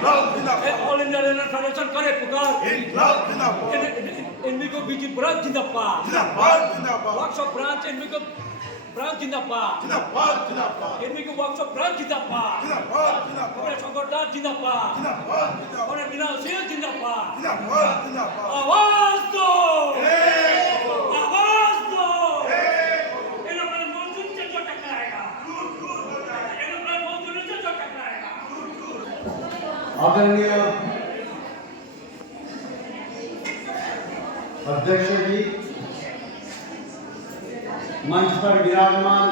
All India railway federation करे पुकार, NB को बीजी ब्रांच जिंदाबाद, वर्कशॉप ब्रांच एनबी को ब्रांच जिंदाबाद, एनबी को वर्कशॉप ब्रांच जिंदाबाद, संगठन जिंदाबाद, मीना सिंह जिंदाबाद। आवाज दो, आवाज दो। आदरणीय अध्यक्ष जी, मंच पर विराजमान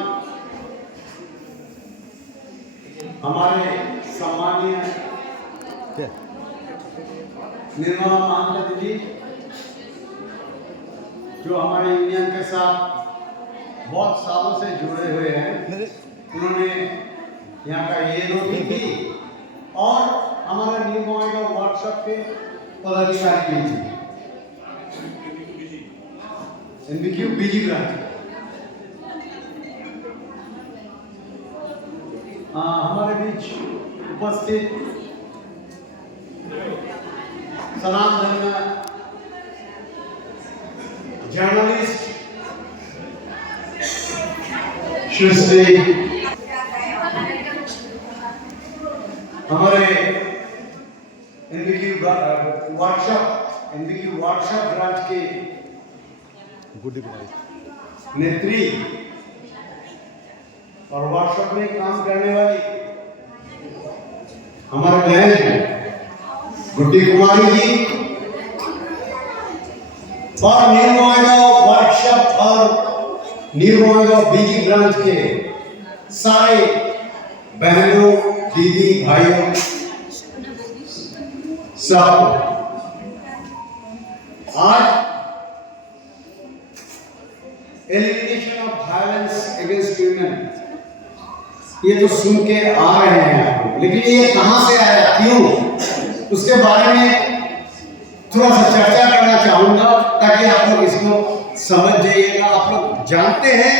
हमारे सम्मानीय निर्मला महांत जी, जो हमारे यूनियन के साथ बहुत सालों से जुड़े हुए हैं, उन्होंने यहाँ का ये भी और हमारा न्यू मोबाइल वर्कशॉप के पदाधिकारी जी, एनबीक्यू बीजी ब्रांच, हमारे बीच उपस्थित सलाम धन्य जर्नलिस्ट श्री हमारे एनबीक्यू वर्कशॉप ब्रांच के नेत्री और वर्कशॉप में काम करने वाली हमारे बहन गुड्डी कुमारी जी और न्यू मोबाइल वर्कशॉप और न्यू मोबाइल बीजी ब्रांच के सारे बहनों, दीदी, भाइयों, सब आज elimination of violence against women, ये तो सुन के आ रहे हैं, लेकिन ये कहां से आया, क्यों, उसके बारे में थोड़ा सा चर्चा करना चाहूंगा ताकि आप लोग इसको समझ जाइएगा। आप लोग जानते हैं,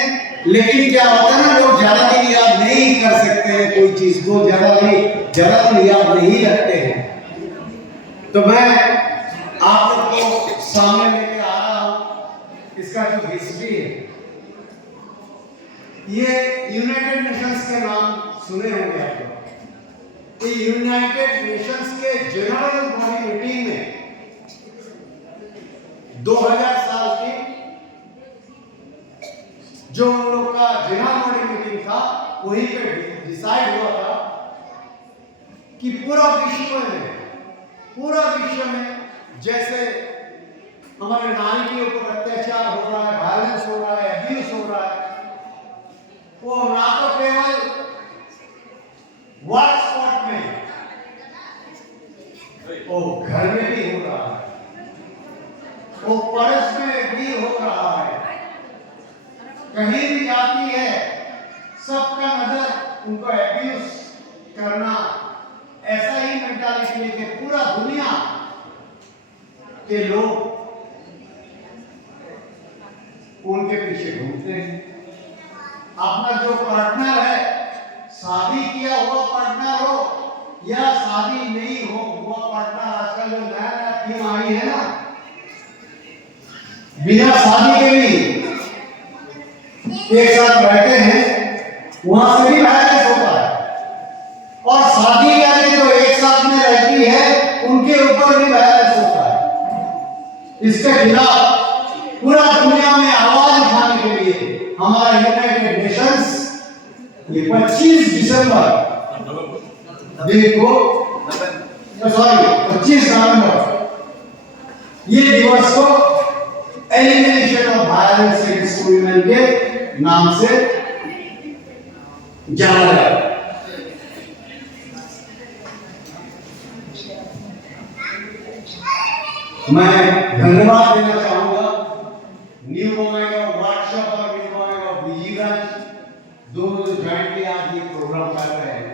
लेकिन क्या होता है ना, लोग ज्यादा दिन याद नहीं कर सकते हैं, कोई चीज को ज्यादा दिन याद नहीं रखते हैं। तो मैं आप लोग को सामने लेके आ रहा हूं इसका जो हिस्ट्री है। ये यूनाइटेड नेशंस के नाम सुने होंगे आप लोग। ये यूनाइटेड नेशंस के जनरल बॉडी मीटिंग में 2000 साल की जो उन लोग का जनरल बॉडी मीटिंग था, वहीं पे डिसाइड हुआ था कि पूरा विश्व में जैसे हमारे नारी के ऊपर अत्याचार हो रहा है, वायलेंस हो रहा है, अब्यूज हो रहा है, वो ना तो केवल वर्क स्पॉट में, वो घर में भी हो रहा है, वो पड़ोस में भी हो रहा है, कहीं भी जाती है, सबका नजर उनको अब्यूज करना, ऐसा ही मेंटालिटी लेके पूरा दुनिया के लोग उनके पीछे घूमते हैं। अपना जो पार्टनर है, शादी किया हुआ पार्टनर हो या शादी नहीं हो हुआ पार्टनर, आजकल जो नया थीम आई है ना, बिना शादी के भी एक साथ रहते हैं, वहां से भी वायलेंस होता है, और शादी वाली जो एक साथ में रहती है उनके ऊपर भी वायलेंस होता है। इसके खिलाफ पूरा दुनिया में आवाज उठाने के लिए हमारा यूनाइटेड नेशंस ये 25 दिसंबर को 25 नवंबर ये दिवस को elimination of violence against women के नाम से जाना जाता है। मैं धन्यवाद देना चाहूंगा न्यू मोबाइल वर्कशॉप और न्यू मोबाइल बीजी ब्रांच दोनों जो ज्वाइंटली आज ये प्रोग्राम कर रहे हैं।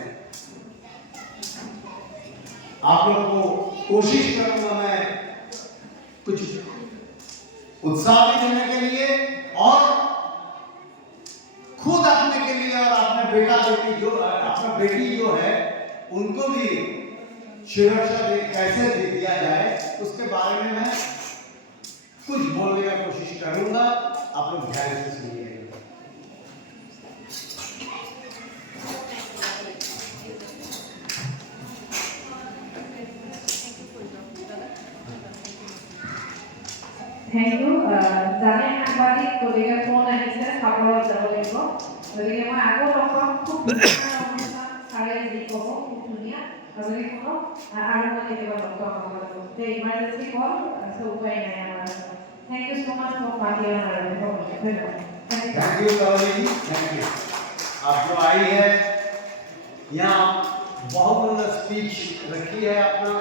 आप लोग को कोशिश करूंगा मैं कुछ उत्साह भी देने के लिए और खुद अपने के लिए और अपने बेटा बेटी जो अपना बेटी जो है उनको भी सुरक्षा कैसे दे दिया जाए उसके बारे में मैं कुछ बोलने का कोशिश करूंगा, आप लोग ध्यान से सुनिएगा। Thank you. জানে সাংবাদিক কলিগা ফোন আহিছে খবৰত যাব লাগিব, গতিকে মই আকৌ লগ খুব অনুষ্ঠান চাৰে দি ক'ব খুব ধুনীয়া, গতিকে শুনক আৰু মই কেতিয়াবা লগ পাব লাগিব। যে ইমাৰ্জেঞ্চি কল আছে, উপায় নাই আমাৰ। Thank you so much for party on our धन्यवाद। Thank you Kavli ji, thank you. आप जो आई है यहाँ बहुत सुंदर स्पीच रखी है अपना,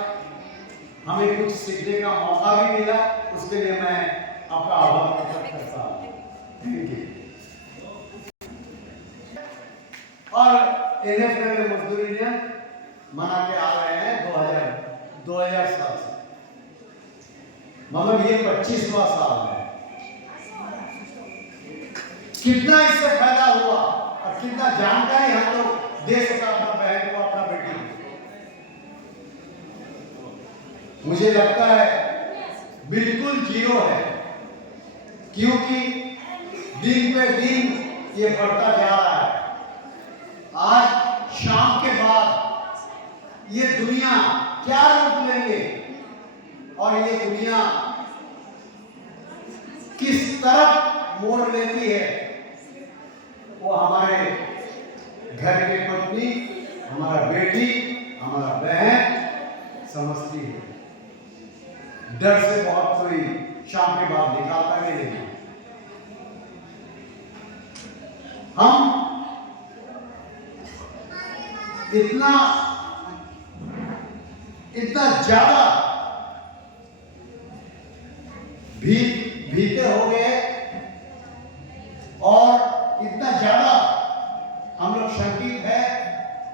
हमें कुछ सीखने का मौका भी मिला, उसके लिए मैं आपका आभार प्रकट करता हूँ। Thank you. और NFL मजदूर यूनियन मना के आ रहे हैं 2000 साल से, मतलब ये 25वां साल है। कितना इससे फायदा हुआ और कितना जानकारी हम लोग दे सका अपना बहन को, अपना बेटी को, मुझे लगता है बिल्कुल जीरो है, क्योंकि दिन पे दिन ये बढ़ता जा रहा है। आज शाम के बाद ये दुनिया क्या रूप लेंगे और ये दुनिया किस तरफ मोड़ लेती है, वो हमारे घर की पत्नी, हमारा बेटी, हमारा बहन समझती है। डर से बहुत कोई शाम के बाद निकालता भी नहीं। हम इतना ज्यादा भीते हो गए और इतना ज्यादा हम लोग शंकित है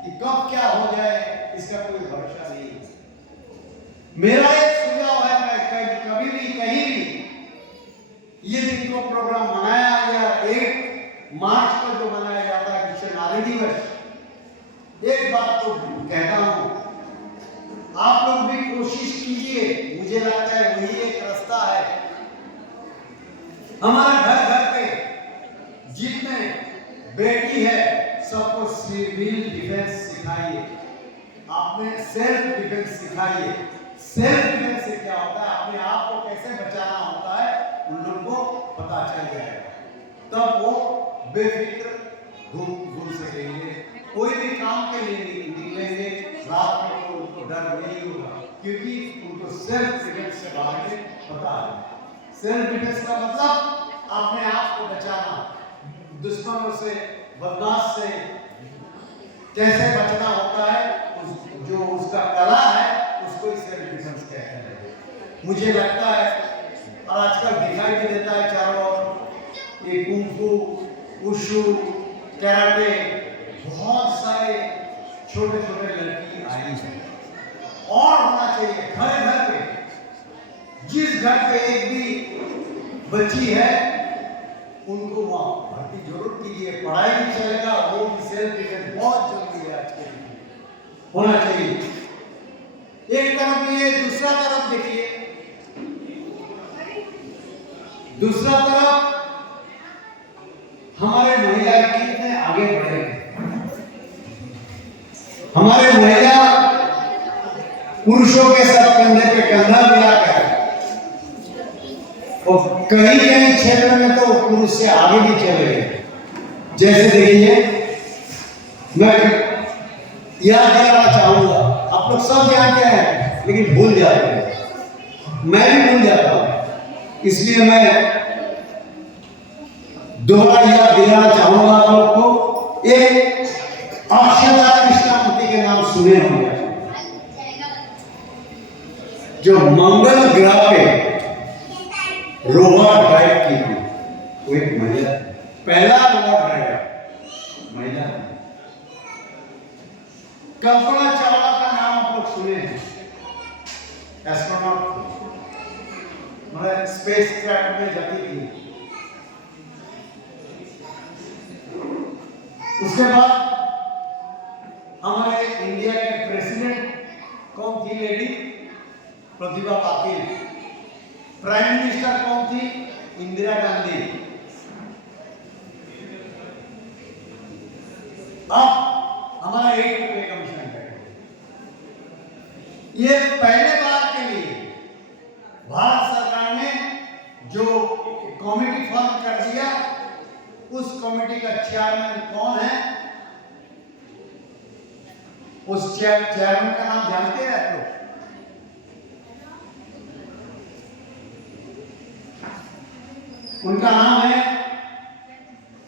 कि कब क्या हो जाए इसका कोई भरोसा नहीं है। मेरा एक सुझाव है, मैं कभी भी कहीं भी ये दिन को प्रोग्राम मनाया या 1 मार्च को जो मनाया जाता है विश्व नारी दिवस, एक बात तो कहता हूं, आप लोग भी कोशिश कीजिए, मुझे लगता है वही एक रास्ता है। हमारे घर घर पे जितने बेटी है सबको सिविल डिफेंस सिखाइए, आपने सेल्फ डिफेंस सिखाइए। सेल्फ डिफेंस से क्या होता है, अपने आप को कैसे बचाना होता है उन लोगों को पता चल जाएगा, तब वो बेफिक्र घूम सकेंगे, कोई भी काम के लिए निकलेंगे रात में तो उनको डर नहीं होगा, क्योंकि उनको सेल्फ डिफेंस के बारे में पता है। सेल्फ डिफेंस का मतलब अपने आप को बचाना, दुश्मनों से, बदमाश से कैसे बचना होता है, जो उसका कला है उसको ही सेल्फ डिफेंस कहते हैं। मुझे लगता है और आजकल दिखाई भी देता है चारों ओर, ये कुंफू, उशू, कराटे, बहुत सारे छोटे छोटे लड़की आई हैं और होना चाहिए घर घर पे। जिस घर पे एक भी बच्ची है उनको वहां भर्ती जरूर कीजिए, पढ़ाई भी चलेगा, वो भी सेल्फ डिफेंस बहुत जरूरी है आज के लिए, होना चाहिए। एक तरफ ये, दूसरा तरफ देखिए, दूसरा तरफ हमारे महिला कितने आगे बढ़े, हमारे महिला पुरुषों के साथ कंधे पे कंधा मिलाकर और कहीं कहीं क्षेत्र में तो पुरुष से आगे भी चले गए। जैसे देखिए, मैं याद दिलाना चाहूंगा, आप लोग सब जानते हैं लेकिन भूल जाते हैं, मैं भी भूल जाता हूं, इसलिए मैं दोबारा याद दिलाना चाहूंगा आप लोग को। एक अक्षता कृष्णमूर्ति के नाम सुने होंगे, जो मंगल ग्रह पे रोवर ड्राइव की थी, वो एक महिला, पहला रोवर ड्राइवर महिला। कल्पना चावला का नाम आप लोग सुने हैं, एस्ट्रोनॉट, मतलब स्पेस क्राफ्ट में जाती थी। उसके बाद हमारे इंडिया के प्रेसिडेंट कौन थे? थी lady Pratibha Patil. Prime minister कौन थी? इंदिरा गांधी। अब हमारा 8 पे कमीशन है। ये पहले बार के लिए भारत सरकार ने जो कमेटी फॉर्म कर दिया, उस कमेटी का चेयरमैन कौन है? उस चेयरमैन का नाम जानते हैं आप लोग? उनका नाम है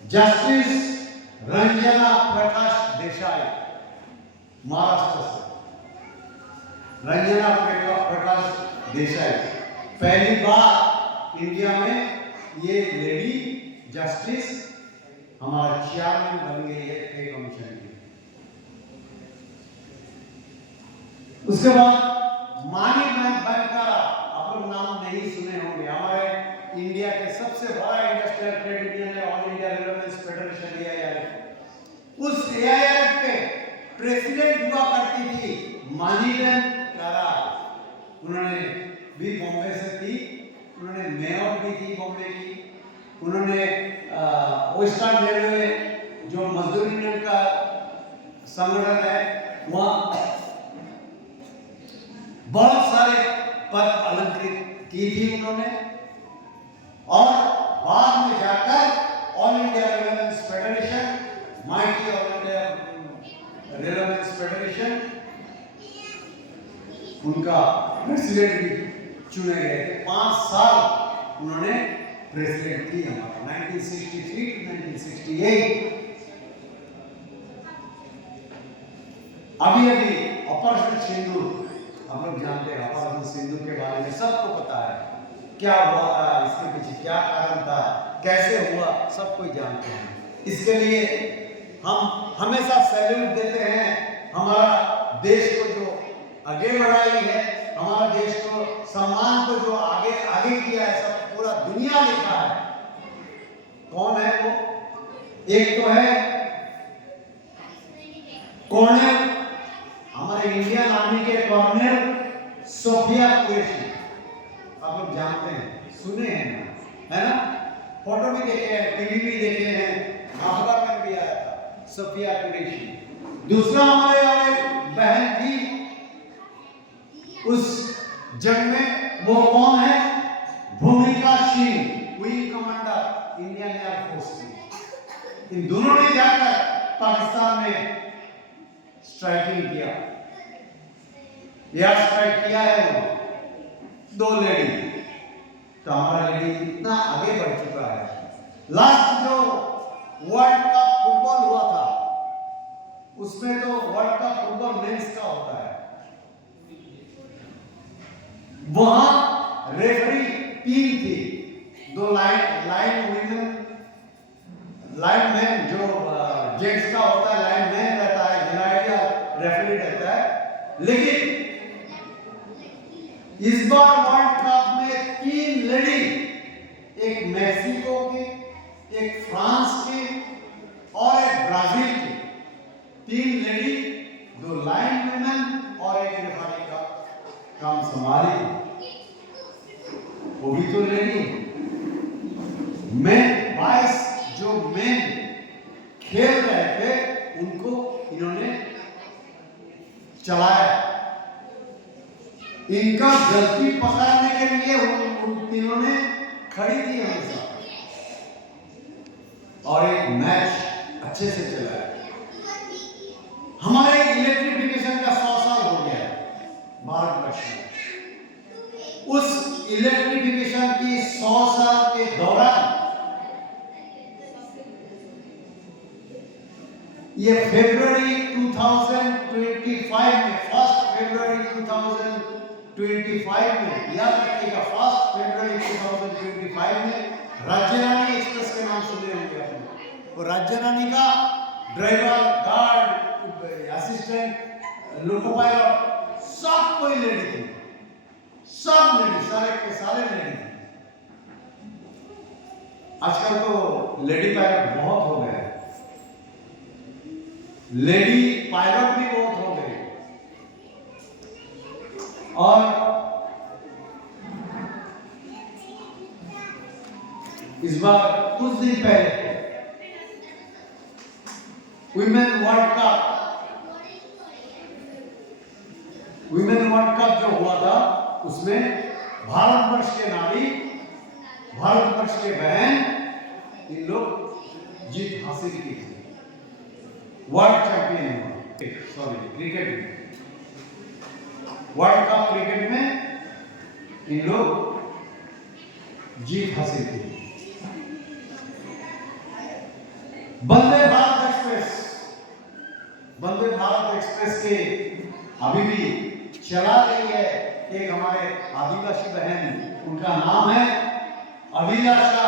जस्टिस रंजना प्रकाश देसाई, महाराष्ट्र से। रंजना प्रकाश देसाई पहली बार इंडिया में ये लेडी जस्टिस हमारा चेयरमैन बन गई है पे कमीशन की। उसके बाद मानिक बैंकरा, आप लोग नाम नहीं सुने होंगे। हमारे इंडिया के सबसे बड़ा इंडस्ट्रियल ट्रेड यूनियन है all India railways federation AIRF। उस AIRF के प्रेसिडेंट हुआ करती थी मानिक करा। उन्होंने भी बॉम्बे से थी, उन्होंने मेयर भी थी बॉम्बे की। उन्होंने वेस्टर्न रेलवे जो मजदूर यूनियन का संगठन है वहाँ बहुत सारे पद अलंकृत की थी उन्होंने। और बाद में जाकर all India railways federation, mighty all India railways federation, उनका प्रेसिडेंट भी चुने गए थे। 5 साल उन्होंने प्रेसिडेंट थी हमारा 1963 to 1968। अभी ऑपरेशन सिंदूर हम लोग जानते हैं। ऑपरेशन सिंदूर के बारे में सबको पता है, क्या हुआ था, इसके पीछे क्या कारण था, कैसे हुआ, सब कोई जानते हैं। इसके लिए हम हमेशा सैल्यूट देते हैं हमारा देश को जो आगे बढ़ाई है, हमारा देश को सम्मान को जो आगे आगे किया है, सब पूरा दुनिया लिखा है। कौन है वो? एक तो है कर्नल, हमारे इंडियन आर्मी के कर्नल सोफिया कुरैशी। आप लोग जानते हैं, सुने हैं ना, है ना? फोटो भी देखे हैं, टीवी भी देखे हैं, अखबार में भी आया था सोफिया कुरैशी। दूसरा हमारे बहन थी उस जंग में, वो कौन है? भूमिका Singh, wing commander Indian air force की। इन दोनों ने जाकर पाकिस्तान में स्ट्राइकिंग किया, एयर स्ट्राइक किया है वो। 2 लेडी। तो हमारा लेडी इतना आगे बढ़ चुका है। लास्ट जो वर्ल्ड कप फुटबॉल हुआ था, उसमें तो वर्ल्ड कप फुटबॉल मेंस का होता है, वहां रेफरी 3 थी। 2 लाइनमैन जो जेंट्स का होता है, लाइनमैन रहता है, यूनाइटेड रेफरी रहता है। लेकिन इस बार वर्ल्ड कप में 3 लेडी, एक मैक्सिको की, एक फ्रांस की और एक ब्राजील की, 3 लेडी, 2 लाइनमैन और एक रेफरी का काम संभाली। वो भी तो लेडी। मैं 22 जो मेन खेल रहे थे उनको इन्होंने चलाया। इनका गलती पकड़ने के लिए उन तीनों ने खड़ी थी हमेशा, और एक मैच अच्छे से चलाया। हमारे इलेक्ट्रिफिकेशन का 100 साल हो गया भारतवर्ष में। उस इलेक्ट्रिफिकेशन की 100 साल के दौरान ये फरवरी 2025 में, 1 फरवरी 2025 में, याद रखिएगा 1 फरवरी 2025 में राज्यरानी एक्सप्रेस के नाम सुने होंगे आपने। वो राज्यरानी का driver, guard, assistant, loco pilot सब कोई लेडी थी, सब लेडी, सारे के सारे लेडी थे। आजकल तो लेडी पायलट बहुत हो गए, लेडी पायलट भी बहुत हो गए। और इस बार कुछ दिन पहले विमेन वर्ल्ड कप जो हुआ था उसमें भारतवर्ष के नारी, भारतवर्ष के बहन, इन लोग जीत हासिल की थी। वर्ल्ड चैंपियन हुआ, सॉरी क्रिकेट में, वर्ल्ड कप क्रिकेट में इन लोग जीत हासिल की। वंदे भारत एक्सप्रेस के अभी भी चला रही है एक हमारे आदिवासी बहन, उनका नाम है अभिलाषा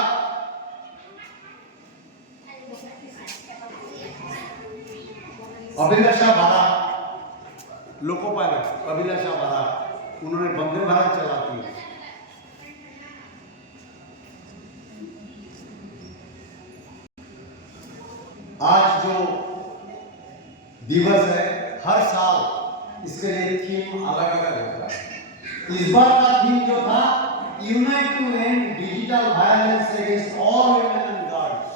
बारा, लोको पायलट अभिलाषा बारा, उन्होंने वंदे भारत चलाती है। आज जो दिवस है, हर साल इसके लिए थीम अलग अलग होता है। इस बार का थीम जो था, unite to end digital violence against all women and girls.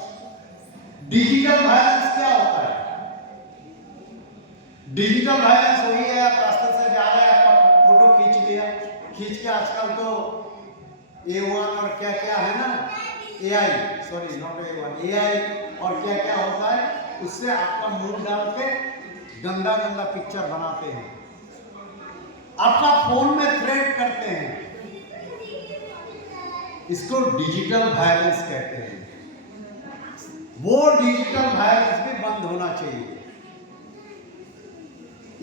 Digital violence क्या होता है? डिजिटल वायलेंस वही है, आप रास्ते से जा रहे हैं, आपका फोटो खींच लिया, खींच के आजकल तो A1 और क्या क्या है ना, AI, sorry not A1, AI और क्या क्या होता है, उससे आपका मुंह डाल के गंदा गंदा पिक्चर बनाते हैं, आपका फोन में थ्रेड करते हैं। इसको डिजिटल वायलेंस कहते हैं। वो डिजिटल वायलेंस भी बंद होना चाहिए।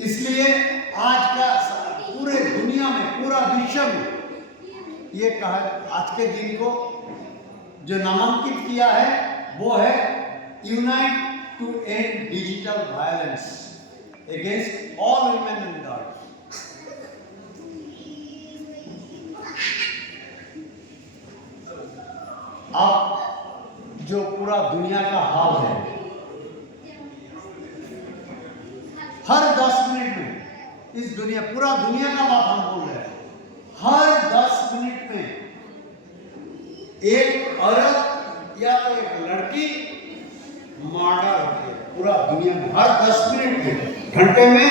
इसलिए आज का पूरे दुनिया में, पूरा विश्व में ये कहा, आज के दिन को जो नामांकित किया है वो है unite to end digital violence against all women and girls. अब जो पूरा दुनिया का हाल है, हर 10 मिनट में इस दुनिया, पूरा दुनिया का बात हम बोल रहे हैं, हर 10 मिनट में एक औरत या तो एक लड़की मर्डर होती है पूरा दुनिया में। हर 10 मिनट में, घंटे में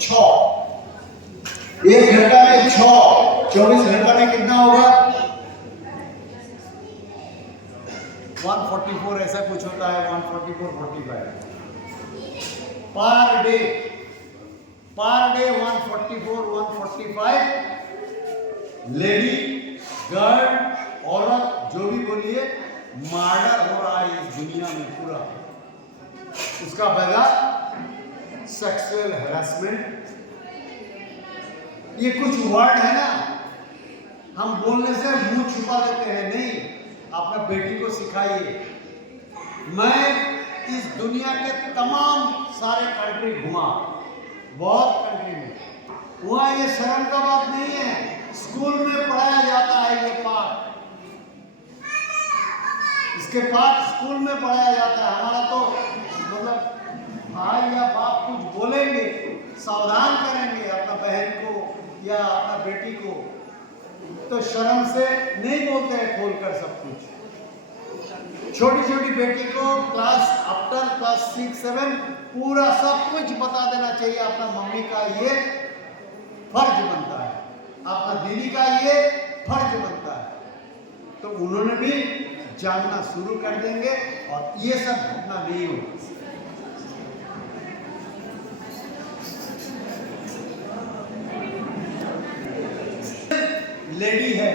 6, एक घंटा में 6, 24 घंटा में कितना होगा? 144 ऐसा कुछ होता है, 144, 45 पर डे 144, 145 लेडी, गर्ल, औरत, जो भी बोलिए, मर्डर हो रहा है इस दुनिया में पूरा। उसका वजह सेक्सुअल हैरेसमेंट। ये कुछ वर्ड है ना, हम बोलने से मुंह छुपा लेते हैं, नहीं, अपना बेटी को सिखाइए। मैं इस दुनिया के तमाम सारे कंट्री घुमा, बहुत कंट्री में, वहाँ ये शर्म का बात नहीं है, स्कूल में पढ़ाया जाता है ये पाठ, इसके पाठ स्कूल में पढ़ाया जाता है। हमारा तो मतलब भाई या बाप कुछ बोलेंगे, सावधान करेंगे अपना बहन को या अपना बेटी को, तो शर्म से नहीं बोलते हैं खोलकर सब कुछ। छोटी छोटी बेटी को क्लास 6, 7 पूरा सब कुछ बता देना चाहिए। अपना मम्मी का ये फर्ज बनता है, अपना दीदी का ये फर्ज बनता है, तो उन्होंने भी जानना शुरू कर देंगे और ये सब घटना नहीं होगी। लेडी है,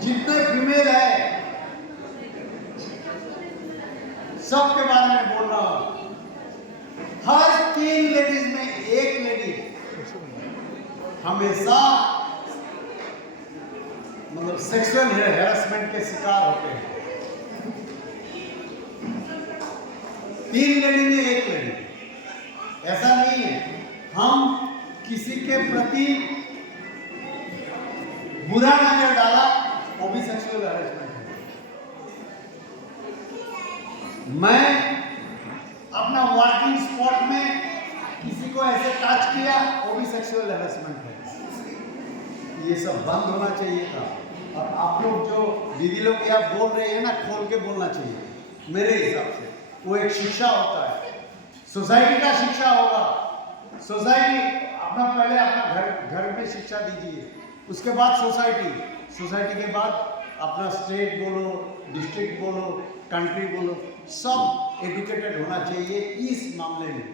जितने फीमेल है, सबके बारे में बोल रहा हूं। हर 3 लेडीज में एक लेडी हमेशा मतलब सेक्सुअल हैरेसमेंट के शिकार होते हैं। 3 लेडी में एक लेडी। ऐसा नहीं है हम किसी के प्रति बुरा नजर डाला, वो भी सेक्सुअल हैरेसमेंट है। मैं अपना वर्किंग स्पॉट में किसी को ऐसे टच किया वो भी सेक्सुअल हैरेसमेंट है। ये सब बंद होना चाहिए था। और आप लोग जो दीदी लोग यहाँ बोल रहे हैं ना, खोल के बोलना चाहिए। मेरे हिसाब से वो एक शिक्षा होता है, सोसाइटी का शिक्षा होगा। सोसाइटी अपना पहले अपना घर में शिक्षा दीजिए, उसके बाद सोसाइटी के बाद अपना स्टेट बोलो, डिस्ट्रिक्ट बोलो, कंट्री बोलो, सब एजुकेटेड होना चाहिए इस मामले में।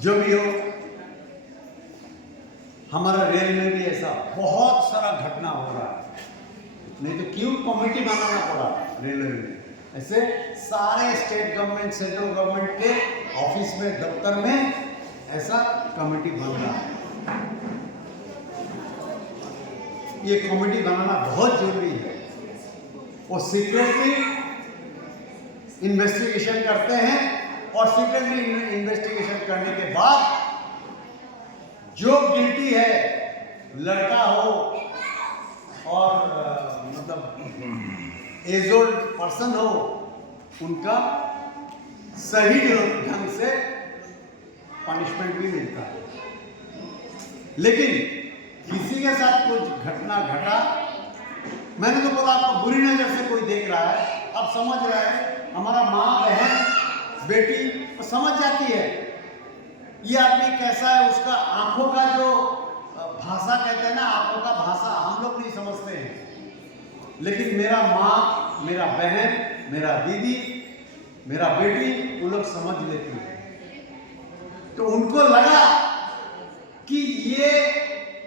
जो भी हो, हमारा रेल में भी ऐसा बहुत सारा घटना हो रहा है, नहीं तो क्यों कमेटी बनाना पड़ा रेलवे में। ऐसे सारे स्टेट गवर्नमेंट, सेंट्रल गवर्नमेंट के ऑफिस में, दफ्तर में ऐसा कमेटी बन रहा है। ये कमेटी बनाना बहुत जरूरी है। वो सीक्रेटली इन्वेस्टिगेशन करते हैं और सीक्रेटली इन्वेस्टिगेशन करने के बाद जो गिल्टी है, लड़का हो और मतलब एज ओल्ड पर्सन हो, उनका सही ढंग से पनिशमेंट भी मिलता है। लेकिन किसी के साथ कुछ घटना घटा, मैंने तो बोला आपको बुरी नजर से कोई देख रहा है, अब समझ रहा है, हमारा माँ, बहन, बेटी तो समझ जाती है ये आदमी कैसा है। उसका आंखों का जो भाषा कहते हैं ना, आंखों का भाषा हम लोग नहीं समझते हैं, लेकिन मेरा माँ, मेरा बहन, मेरा दीदी, मेरा बेटी, वो लोग समझ लेती है। तो उनको लगा कि ये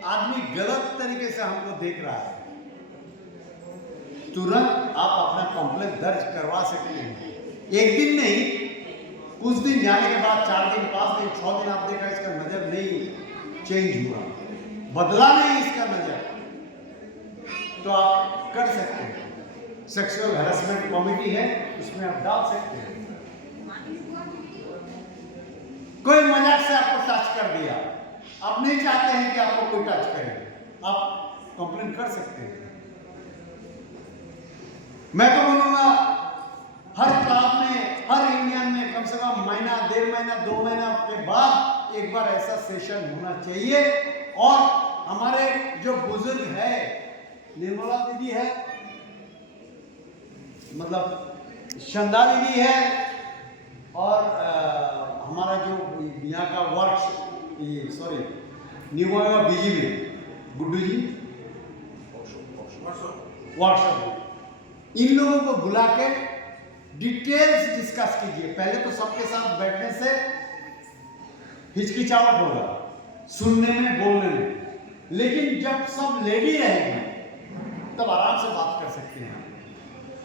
आदमी गलत तरीके से हमको देख रहा है, तुरंत आप अपना कंप्लेंट दर्ज करवा सकते हैं। एक दिन नहीं, कुछ दिन जाने के बाद, 4 दिन, 5 दिन, 6 दिन आप देखा इसका नजर नहीं चेंज हुआ, बदला नहीं इसका नजर, तो आप कर सकते हैं। सेक्सुअल हैरेसमेंट कमेटी है, उसमें आप डाल सकते हैं। कोई मजाक से आपको टच कर दिया, आप नहीं चाहते हैं कि आपको कोई टच करे, आप कंप्लेन कर सकते हैं। मैं तो बोलूंगा हर क्लब में, हर यूनियन में कम से कम महीना, 1.5 महीना, 2 महीना के बाद एक बार ऐसा सेशन होना चाहिए। और हमारे जो बुजुर्ग है, निर्मला दीदी है, मतलब चंदा दीदी है, और हमारा जो यहाँ का न्यूवा बीजी में गुड्डू जी वर्कशॉप, इन लोगों को बुला के डिटेल्स डिस्कस कीजिए। पहले तो सबके साथ बैठने से हिचकिचाहट होगा, सुनने में, बोलने में, लेकिन जब सब लेडी रहेंगे तब आराम से बात कर सकते हैं।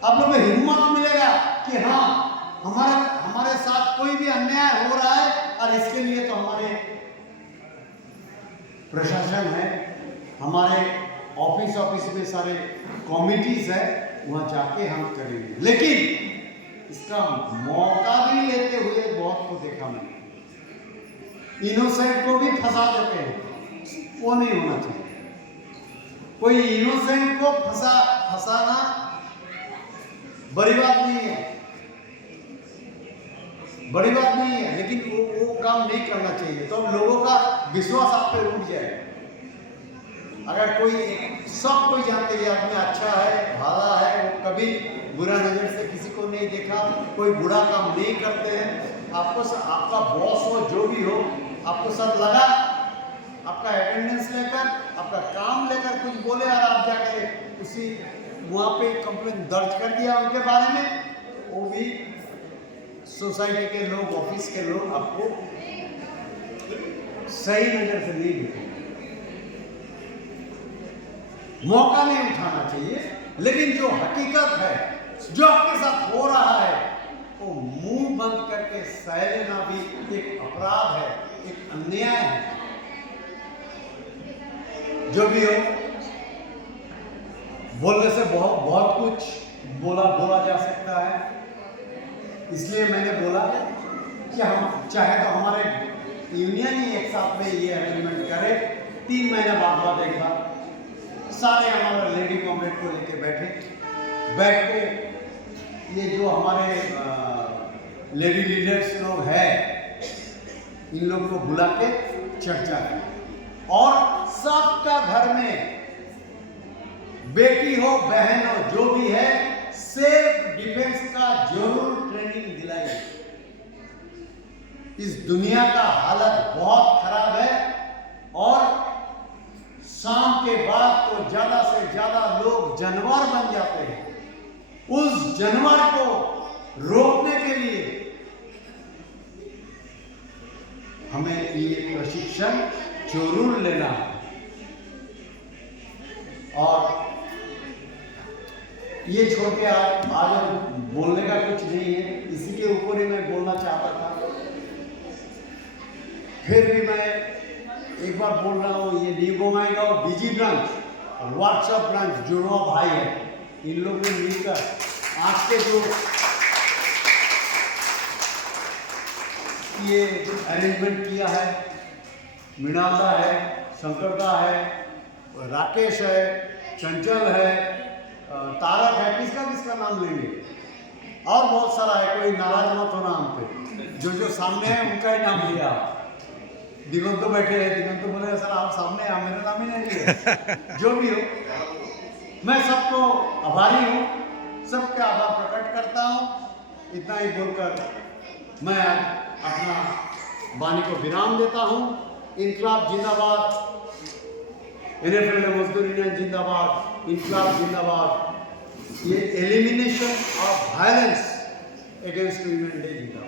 आप लोगों को हिम्मत मिलेगा कि हाँ, हमारे साथ कोई भी अन्याय हो रहा है, और इसके लिए तो हमारे प्रशासन है, हमारे ऑफिस में सारे कमिटीज है, वहां जाके हम करेंगे। लेकिन इसका मौका भी लेते हुए बहुत को देखा मैंने, इनोसेंट को भी फंसा देते हैं, वो नहीं होना चाहिए। कोई इनोसेंट को फंसाना बड़ी बात नहीं है, बड़ी बात नहीं है, लेकिन वो काम नहीं करना चाहिए। तो लोगों का विश्वास आप पे उठ जाए। अगर सब कोई जानते हैं आदमी अच्छा है, भला है, वो कभी बुरा नजर से किसी को नहीं देखा, कोई बुरा काम नहीं करते हैं, आपका बॉस हो, जो भी हो, आपको सब लगा, आपका अटेंडेंस लेकर, आपका काम लेकर कुछ बोले, और आप जाके उसी वहाँ पे कंप्लेंट दर्ज कर दिया उनके बारे में, वो भी सोसाइटी के लोग, ऑफिस के लोग आपको सही नजर से नहीं देखेंगे। मौका नहीं उठाना चाहिए, लेकिन जो हकीकत है, जो आपके साथ हो रहा है, वो मुंह बंद करके सह लेना भी एक अपराध है, एक अन्याय है। जो भी हो, बोलने से बहुत कुछ बोला जा सकता है, इसलिए मैंने बोला कि हम चाहे तो हमारे यूनियन ही एक साथ में ये अरेंजमेंट करे, 3 महीने बाद एक बार सारे हमारे लेडी कॉमरेड को लेके बैठ के ये जो हमारे लेडी लीडर्स लोग हैं, इन लोग को बुला के चर्चा करें और सबका घर में बेटी हो बहन हो जो भी है सेल्फ डिफेंस का जरूर ट्रेनिंग दिलाई। इस दुनिया का हालत बहुत खराब है और शाम के बाद तो ज्यादा से ज्यादा लोग जानवर बन जाते हैं। उस जानवर को रोकने के लिए हमें ये प्रशिक्षण जरूर लेना है। और ये छोड़ के आज बोलने का कुछ नहीं है, इसी के ऊपर ही मैं बोलना चाहता था। फिर भी मैं एक बार बोल रहा हूँ, ये न्यू बोंगाईगांव बीजी ब्रांच और व्हाट्सएप ब्रांच जुड़वा भाई है, इन लोगों ने मिलकर आज के जो ये अरेंजमेंट किया है, मृणालदा है, शंकरदा है, राकेश है, चंचल है, तारक है, किसका नाम लेंगे और बहुत सारा है, कोई नाराज मत होना हम पे, जो सामने है उनका ही नाम लिया। दिगंत तो बैठे हैं, दिगंत तो बोले सर आप सामने हैं, मेरा नाम ही नहीं लिया। जो भी हो, मैं सबको आभारी हूँ, सबके आभार प्रकट करता हूँ। इतना ही बोलकर मैं अपना वाणी को विराम देता हूँ। इनकलाब जिंदाबाद, एनएफएल मजदूर यूनियन जिंदाबाद, इनकलाब जिंदाबाद। ये elimination of violence against women day जिंदाबाद।